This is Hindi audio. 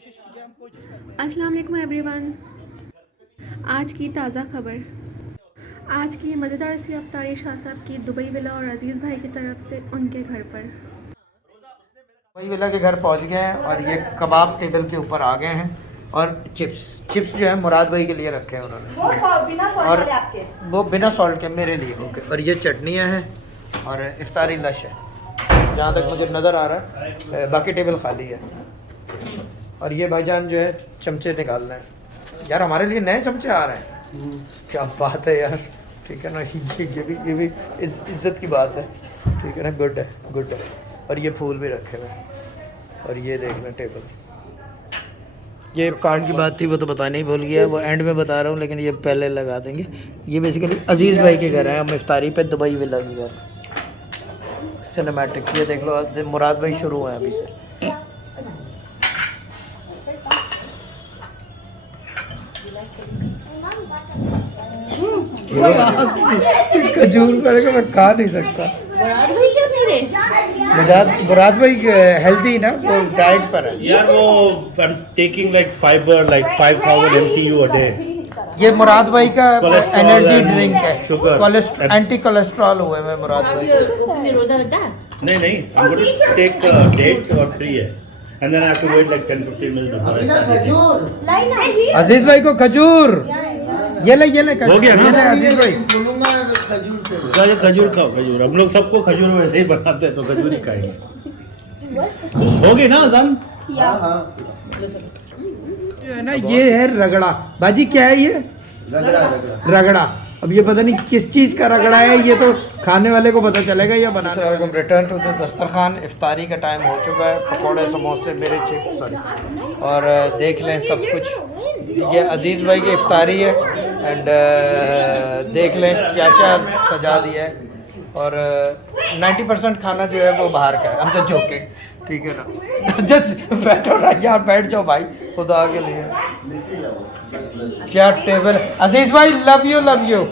अस्सलाम वालेकुम एवरीवन। आज की ताज़ा खबर। आज की मज़ेदार सी अफ्तारी शाह साहब की दुबई विला और अजीज़ भाई की तरफ से उनके घर पर। दुबई विला के घर पहुंच गए हैं और ये कबाब टेबल के ऊपर आ गए हैं और चिप्स जो है मुराद भाई के लिए रखे हैं उन्होंने, और वो बिना सॉल्ट के मेरे लिए। ओके, और ये चटनियाँ हैं और इफ्तारी लश है जहाँ तक मुझे नज़र आ रहा है, बाकी टेबल खाली है। और ये भाईजान जो है चमचे निकाल रहे हैं। यार हमारे लिए नए चमचे आ रहे हैं, क्या बात है यार। ठीक है ना, ये भी इज्जत की बात है। ठीक है ना, गुड है। और ये फूल भी रखे हुए हैं और ये देख लें टेबल। ये कार्ड की बात थी वो तो बताने ही भूल गया, वो एंड में बता रहा हूँ लेकिन ये पहले लगा देंगे। ये बेसिकली अजीज़ भाई के घर हैं, हम इफ्तारी पे दुबई विला के घर सिनेमैटिक। ये देख लो, मुराद भाई शुरू हैं अभी से। खजूर मेरे मैं खा नहीं सकता। मुराद भाई हेल्दी ना, वो डाइट पर है यार। वो taking like fibre like 5000 MTU a day। ये मुराद भाई का एनर्जी and ड्रिंक है, sugar एंटी कोलेस्ट्रॉल हुए में मुराद भाई। नहीं I'm going to take a date और free है, and then I have to wait like 10-15 minutes before I start eating। अजीज भाई को खजूर, ये ले हो गया ना अजीज भाई। खजूर खाओ, खजूर। हम लोग सबको खजूर वैसे ही बनाते हैं तो खजूर ही खाएंगे। हो गई ना अजान? जो है ना ये है रगड़ा। बाजी क्या है ये? रगड़ा। अब ये पता नहीं किस चीज़ का रगड़ा है, ये तो खाने वाले को पता चलेगा या बनाने वाले को। रिटर्न टू द दस्तरखान। इफ्तारी का टाइम हो चुका है। पकोड़े, समोसे, मेरे चिप्स, सॉरी, और देख लें सब कुछ। ये अजीज़ भाई की इफ्तारी है एंड देख लें क्या क्या सजा दिया है। और 90% खाना जो है वो बाहर का है। हम तो जोके, ठीक है ना। जस्ट बैठो ना यार, बैठ जाओ भाई खुदा के लिए। क्या टेबल। अजीज भाई लव यू।